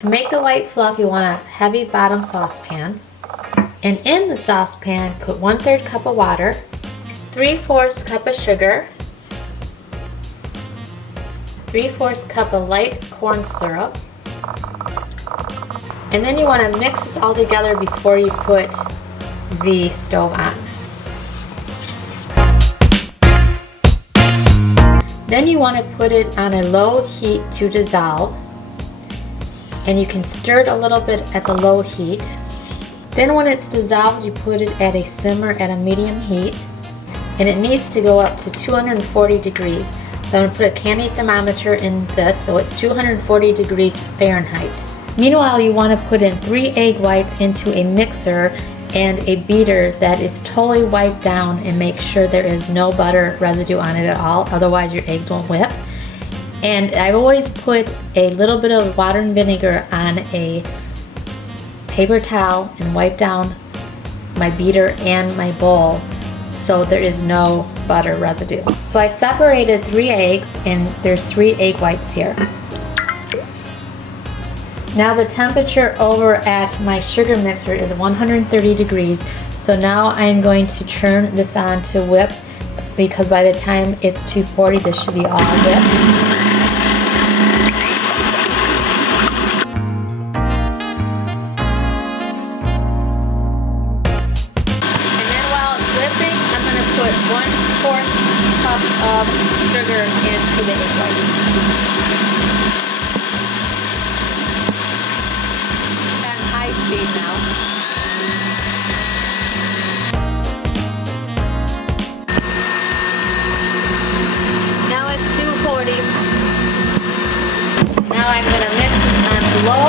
To make the white fluff, you want a heavy bottom saucepan. And in the saucepan, put 1/3 cup of water, 3/4 cup of sugar, 3/4 cup of light corn syrup. And then you want to mix this all together before you put the stove on. Then you want to put it on a low heat to dissolve. And you can stir it a little bit at the low heat. Then when it's dissolved, you put it at a simmer at a medium heat. And it needs to go up to 240 degrees. So I'm going to put a candy thermometer in this, so it's 240 degrees Fahrenheit. Meanwhile, you want to put in 3 egg whites into a mixer and a beater that is totally wiped down, and make sure there is no butter residue on it at all, otherwise your eggs won't whip. And I've always put a little bit of water and vinegar on a paper towel and wipe down my beater and my bowl so there is no butter residue. So I separated 3 eggs, and there's 3 egg whites here. Now the temperature over at my sugar mixer is 130 degrees. So now I'm going to turn this on to whip, because by the time it's 240, this should be all whipped. Put 1/4 cup of sugar into the egg white. And high speed now. Now it's 240. Now I'm going to mix this on low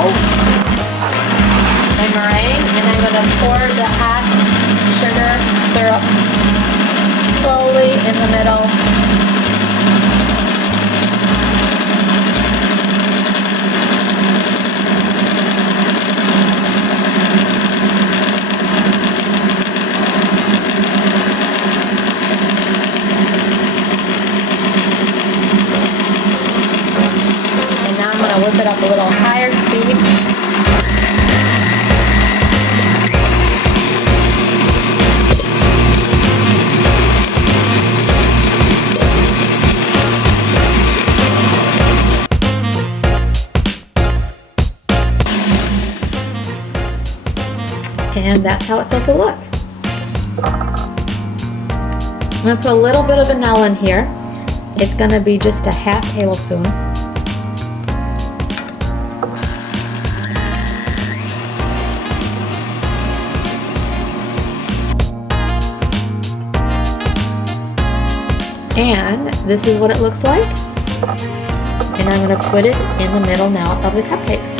my meringue, and I'm going to pour the hot sugar syrup slowly in the middle. And now I'm going to whip it up a little higher speed. And that's how it's supposed to look. I'm going to put a little bit of vanilla in here. It's going to be just a half tablespoon. And this is what it looks like. And I'm going to put it in the middle now of the cupcakes.